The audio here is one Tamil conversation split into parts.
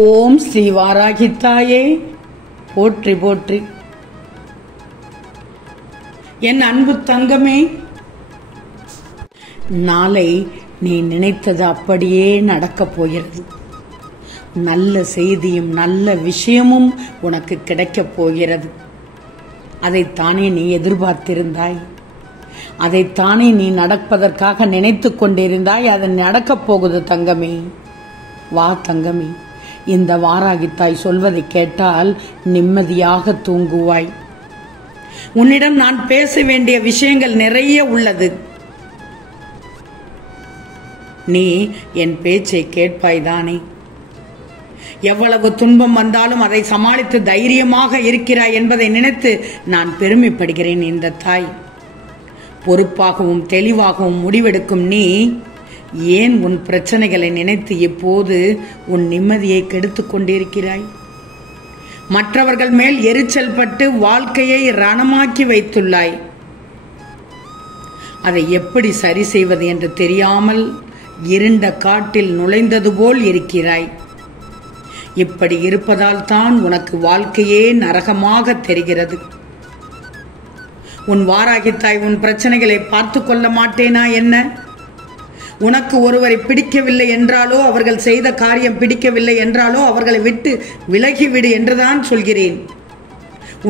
ஓம் ஸ்ரீ வாராகித்தாயே போற்றி போற்றி. என் அன்பு தங்கமே, நாளை நீ நினைத்தது அப்படியே நடக்கப் போகிறது. நல்ல செய்தியும் நல்ல விஷயமும் உனக்கு கிடைக்கப் போகிறது. அதைத்தானே நீ எதிர்பார்த்திருந்தாய், அதைத்தானே நீ நடப்பதற்காக நினைத்து கொண்டிருந்தாய். அது நடக்கப் போகுது தங்கமே. வா தங்கமே, இந்த வாராகித்தாய் சொல்வதை கேட்டால் நிம்மதியாக தூங்குவாய். உன்னிடம் நான் பேச வேண்டிய விஷயங்கள் நிறைய உள்ளது. நீ என் பேச்சை கேட்பாய்தானே? எவ்வளவு துன்பம் வந்தாலும் அதை சமாளித்து தைரியமாக இருக்கிறாய் என்பதை நினைத்து நான் பெருமைப்படுகிறேன். இந்த தாய் பொறுப்பாகவும் தெளிவாகவும் முடிவெடுக்கும் நீ ஏன் உன் பிரச்சனைகளை நினைத்து இப்போது உன் நிம்மதியை கெடுத்துக் கொண்டிருக்கிறாய்? மற்றவர்கள் மேல் எரிச்சல் பட்டு வாழ்க்கையை ரணமாக்கி வைத்துள்ளாய். அதை எப்படி சரி செய்வது என்று தெரியாமல் இருண்ட காட்டில் நுழைந்தது போல் இருக்கிறாய். இப்படி இருப்பதால் தான் உனக்கு வாழ்க்கையே நரகமாக தெரிகிறது. உன் வாராகித்தாய் உன் பிரச்சனைகளை பார்த்து கொள்ள மாட்டேனா என்ன? உனக்கு ஒருவரை பிடிக்கவில்லை என்றாலோ, அவர்கள் செய்த காரியம் பிடிக்கவில்லை என்றாலோ அவர்களை விட்டு விலகிவிடு என்றுதான் சொல்கிறேன்.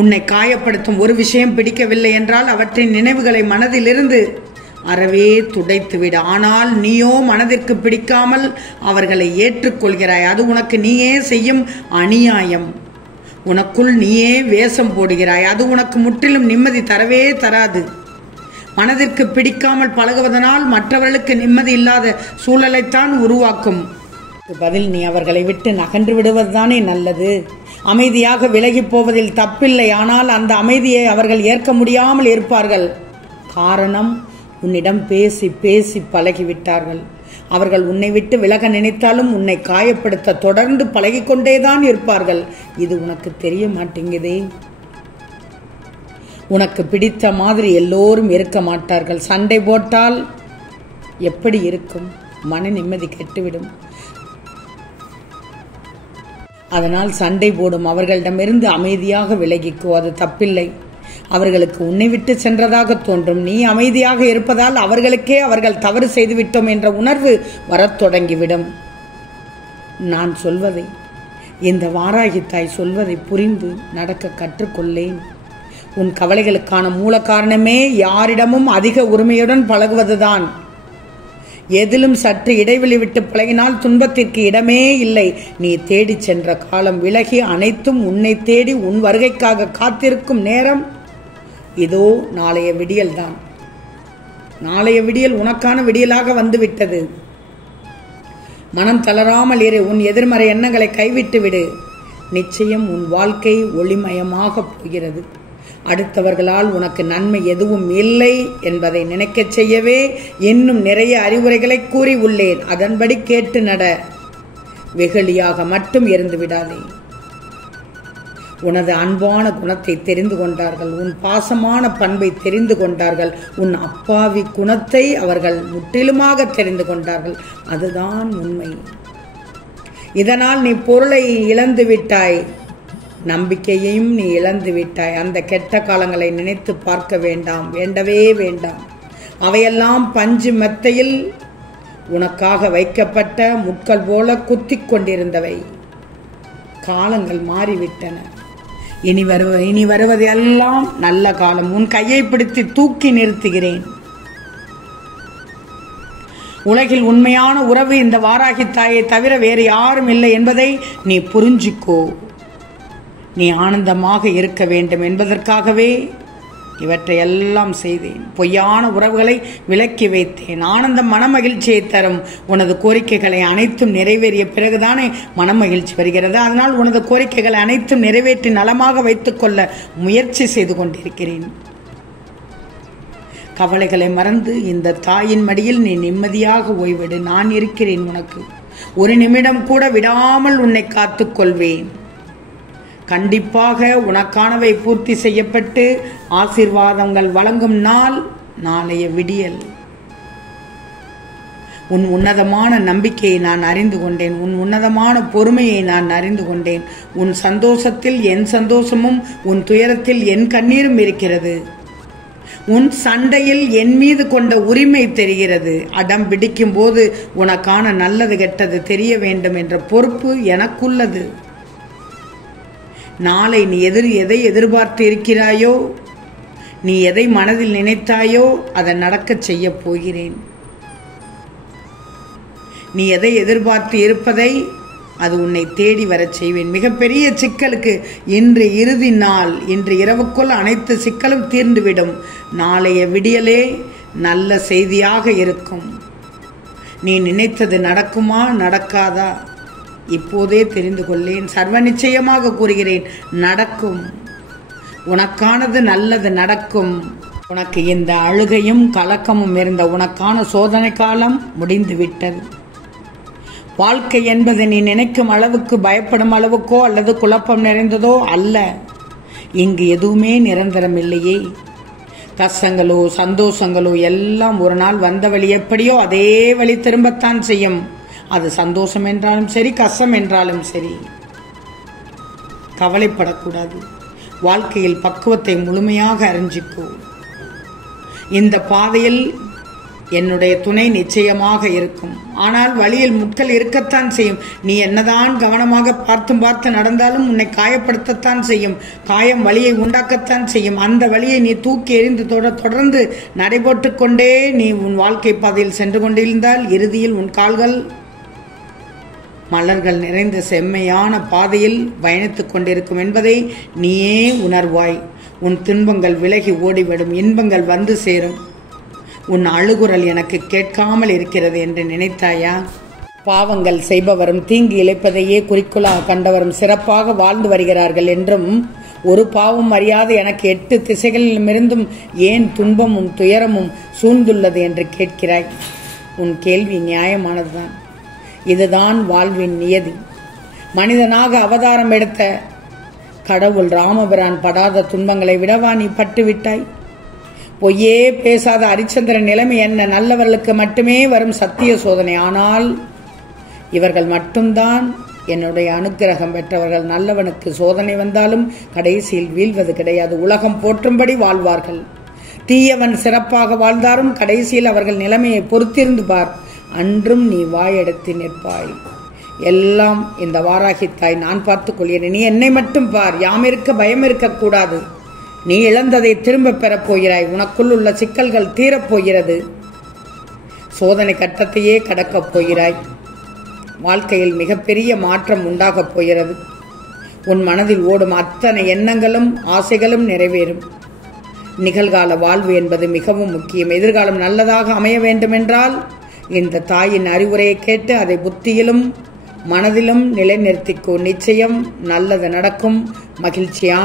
உன்னை காயப்படுத்தும் ஒரு விஷயம் பிடிக்கவில்லை என்றால் அவற்றின் நினைவுகளை மனதிலிருந்து அறவே துடைத்துவிடு. ஆனால் நீயோ மனதிற்கு பிடிக்காமல் அவர்களை ஏற்றுக்கொள்கிறாய். அது உனக்கு நீயே செய்யும் அநியாயம். உனக்குள் நீயே வேஷம் போடுகிறாய். அது உனக்கு முற்றிலும் நிம்மதி தரவே தராது. மனதிற்கு பிடிக்காமல் பழகுவதனால் மற்றவர்களுக்கு நிம்மதி இல்லாத சூழலைத்தான் உருவாக்கும். பதில் நீ அவர்களை விட்டு நகன்று விடுவதுதானே நல்லது. அமைதியாக விலகி போவதில் தப்பில்லை. ஆனால் அந்த அமைதியை அவர்கள் ஏற்க முடியாமல் இருப்பார்கள். காரணம், உன்னிடம் பேசி பேசி பழகிவிட்டார்கள். அவர்கள் உன்னை விட்டு விலக நினைத்தாலும் உன்னை காயப்படுத்த தொடர்ந்து பழகிக்கொண்டேதான் இருப்பார்கள். இது உனக்கு தெரிய மாட்டேங்குதே. உனக்கு பிடித்த மாதிரி எல்லோரும் இருக்க மாட்டார்கள். சண்டை போட்டால் எப்படி இருக்கும்? மன நிம்மதி கெட்டுவிடும். அதனால் சண்டை போடும் அவர்களிடமிருந்து அமைதியாக விலகிக்கோ. அது தப்பில்லை. அவர்களுக்கு உன்னை விட்டு சென்றதாக தோன்றும். நீ அமைதியாக இருப்பதால் அவர்களுக்கே அவர்கள் தவறு செய்துவிட்டோம் என்ற உணர்வு வரத் தொடங்கிவிடும். நான் சொல்வதை, இந்த வாராகித்தாய் சொல்வதை புரிந்து நடக்க கற்றுக்கொள்ளேன். உன் கவலைகளுக்கான மூல காரணமே யாரிடமும் அதிக உரிமையுடன் பழகுவதுதான். எதிலும் சற்று இடைவெளி விட்டு பழகினால் துன்பத்திற்கு இடமே இல்லை. நீ தேடி சென்ற காலம் விலகி அனைத்தும் உன்னை தேடி உன் வருகைக்காக காத்திருக்கும் நேரம் இதோ நாளைய விடியல் தான். நாளைய விடியல் உனக்கான விடியலாக வந்துவிட்டது. மனம் தளராமல் இரு. உன் எதிர்மறை எண்ணங்களை கைவிட்டு விடு. நிச்சயம் உன் வாழ்க்கை ஒளிமயமாக போகிறது. அடுத்தவர்களால் உனக்கு நன்மை எதுவும் இல்லை என்பதை நினைக்கச் செய்யவே இன்னும் நிறைய அறிவுரைகளை கூறி உள்ளேன். அதன்படி கேட்டு நட. வெகுளியாக மட்டும் இருந்து விடாதே. உனது அன்பான குணத்தை தெரிந்து கொண்டார்கள். உன் பாசமான பண்பை தெரிந்து கொண்டார்கள். உன் அப்பாவி குணத்தை அவர்கள் முற்றிலுமாக தெரிந்து கொண்டார்கள். அதுதான் உண்மை. இதனால் நீ பொருளை இழந்து விட்டாய், நம்பிக்கையையும் நீ இழந்து விட்டாய். அந்த கெட்ட காலங்களை நினைத்து பார்க்க வேண்டாம், வேண்டவே வேண்டாம். அவையெல்லாம் பஞ்சு மெத்தையில் உனக்காக வைக்கப்பட்ட முட்கள் போல குத்திக் கொண்டிருந்தவை. காலங்கள் மாறிவிட்டன. இனி வருவதெல்லாம் நல்ல காலம். உன் கையை பிடித்து தூக்கி நிறுத்துகிறேன். உலகில் உண்மையான உறவு இந்த வாராகித்தாயை தவிர வேறு யாரும் இல்லை என்பதை நீ புரிஞ்சிக்கோ. நீ ஆனந்தமாக இருக்க வேண்டும் என்பதற்காகவே இவற்றையெல்லாம் செய்தேன். பொய்யான உறவுகளை விலக்கி வைத்தேன். ஆனந்தம் மனமகிழ்ச்சியை தரும். உனது கோரிக்கைகளை அனைத்தும் நிறைவேறிய பிறகுதானே மனமகிழ்ச்சி வருகிறது. அதனால் உனது கோரிக்கைகளை அனைத்தும் நிறைவேற்றி நலமாக வைத்துக் கொள்ள முயற்சி செய்து கொண்டிருக்கிறேன். கவலைகளை மறந்து இந்த தாயின் மடியில் நீ நிம்மதியாக ஓய்விடு. நான் இருக்கிறேன் உனக்கு. ஒரு நிமிடம் கூட விடாமல் உன்னை காத்துக்கொள்வேன். கண்டிப்பாக உனக்கானவை பூர்த்தி செய்யப்பட்டு ஆசீர்வாதங்கள் வழங்கும் நாள் நாளைய விடியல். உன் உன்னதமான நம்பிக்கையை நான் அறிந்து கொண்டேன். உன் உன்னதமான பொறுமையை நான் அறிந்து கொண்டேன். உன் சந்தோஷத்தில் என் சந்தோஷமும் உன் துயரத்தில் என் கண்ணீரும் இருக்கிறது. உன் சண்டையில் என் மீது கொண்ட உரிமை தெரிகிறது. அடம் பிடிக்கும் போது உனக்கான நல்லது கெட்டது தெரிய வேண்டும் என்ற பொறுப்பு எனக்குள்ளது. நாளை நீ எதை எதிர்பார்த்து இருக்கிறாயோ, நீ எதை மனதில் நினைத்தாயோ அதை நடக்கச் செய்ய போகிறேன். நீ எதை எதிர்பார்த்து இருப்பதை அது உன்னை தேடி வரச் செய்வேன். மிகப்பெரிய சிக்கலுக்கு இன்று இறுதி நாள். இன்று இரவுக்குள் அனைத்து சிக்கலும் தீர்ந்துவிடும். நாளைய விடியலே நல்ல செய்தியாக இருக்கும். நீ நினைத்தது நடக்குமா நடக்காதா இப்போதே தெரிந்து கொள்ளேன். சர்வ நிச்சயமாக கூறுகிறேன், நடக்கும். உனக்கானது நல்லது நடக்கும். உனக்கு இந்த அழுகையும் கலக்கமும் இருந்த உனக்கான சோதனை காலம் முடிந்துவிட்டது. வாழ்க்கை என்பது நீ நினைக்கும் அளவுக்கு, பயப்படும் அளவுக்கோ அல்லது குழப்பம் நிறைந்ததோ அல்ல. இங்கு எதுவுமே நிரந்தரம் இல்லையே. கஷ்டங்களோ சந்தோஷங்களோ எல்லாம் ஒரு நாள் வந்த வழி எப்படியோ அதே வழி திரும்பத்தான் செய்யும். அது சந்தோஷம் என்றாலும் சரி, கஷ்டம் என்றாலும் சரி. கவலைப்படக்கூடாது. வாழ்க்கையில் பக்குவத்தை முழுமையாக அறிஞ்சிக்கோ. இந்த பாதையில் என்னுடைய துணை நிச்சயமாக இருக்கும். ஆனால் வழியில் முட்கள் இருக்கத்தான் செய்யும். நீ என்னதான் கவனமாக பார்த்து நடந்தாலும் உன்னை காயப்படுத்தத்தான் செய்யும். காயம் வலியை உண்டாக்கத்தான் செய்யும். அந்த வலியை நீ தூக்கி எறிந்து தொடர்ந்து நடைபோட்டு கொண்டே நீ உன் வாழ்க்கை பாதையில் சென்று கொண்டிருந்தால் இறுதியில் உன் கால்கள் மலர்கள் நிறைந்த செம்மையான பாதையில் பயணித்துக் கொண்டிருக்கும் என்பதை நீயே உணர்வாய். உன் துன்பங்கள் விலகி ஓடிவிடும். இன்பங்கள் வந்து சேரும். உன் அழுகுரல் எனக்கு கேட்காமல் இருக்கிறது என்று நினைத்தாயா? பாவங்கள் செய்பவரும் தீங்கு இழைப்பதையே குறிக்கோளாக கண்டவரும் சிறப்பாக வாழ்ந்து வருகிறார்கள் என்றும், ஒரு பாவம் அறியாத எனக்கு 8 திசைகளிலுமிருந்தும் ஏன் துன்பமும் துயரமும் சூழ்ந்துள்ளது என்று கேட்கிறாய். உன் கேள்வி நியாயமானதுதான். இதுதான் வாழ்வின் நியதி. மனிதனாக அவதாரம் எடுத்த கடவுள் ராமபிரான் படாத துன்பங்களை விடவா நீ பட்டுவிட்டாய்? பொய்யே பேசாத அரிச்சந்திரன் நிலைமை என்ன? நல்லவர்களுக்கு மட்டுமே வரும் சத்திய சோதனை. ஆனால் இவர்கள் மட்டும்தான் என்னுடைய அனுக்கிரகம் பெற்றவர்கள். நல்லவனுக்கு சோதனை வந்தாலும் கடைசியில் வீழ்வது கிடையாது. உலகம் போற்றும்படி வாழ்வார்கள். தீயவன் சிறப்பாக வாழ்ந்தாலும் கடைசியில் அவர்கள் நிலைமையை பொறுத்திருந்து பார். அன்றும் நீ வாயெடுத்து நிற்பாய். எல்லாம் இந்த வாராகித்தாய் நான் பார்த்துக் கொள்கிறேன். நீ என்னை மட்டும் பார். யாமிருக்க பயம் இருக்கக்கூடாது. நீ இழந்ததை திரும்ப பெறப் போகிறாய். உனக்குள் உள்ள சிக்கல்கள் தீரப்போகிறது. சோதனை கட்டத்தையே கடக்கப் போகிறாய். வாழ்க்கையில் மிகப்பெரிய மாற்றம் உண்டாகப் போகிறது. உன் மனதில் ஓடும் அத்தனை எண்ணங்களும் ஆசைகளும் நிறைவேறும். நிகழ்கால வாழ்வு என்பது மிகவும் முக்கியம். எதிர்காலம் நல்லதாக அமைய வேண்டுமென்றால் இந்த தாயின் அறிவுரையை கேட்டு அதை புத்தியிலும் மனதிலும் நிலைநிறுத்திக்கோ. நிச்சயம் நல்லது நடக்கும். மகிழ்ச்சியா.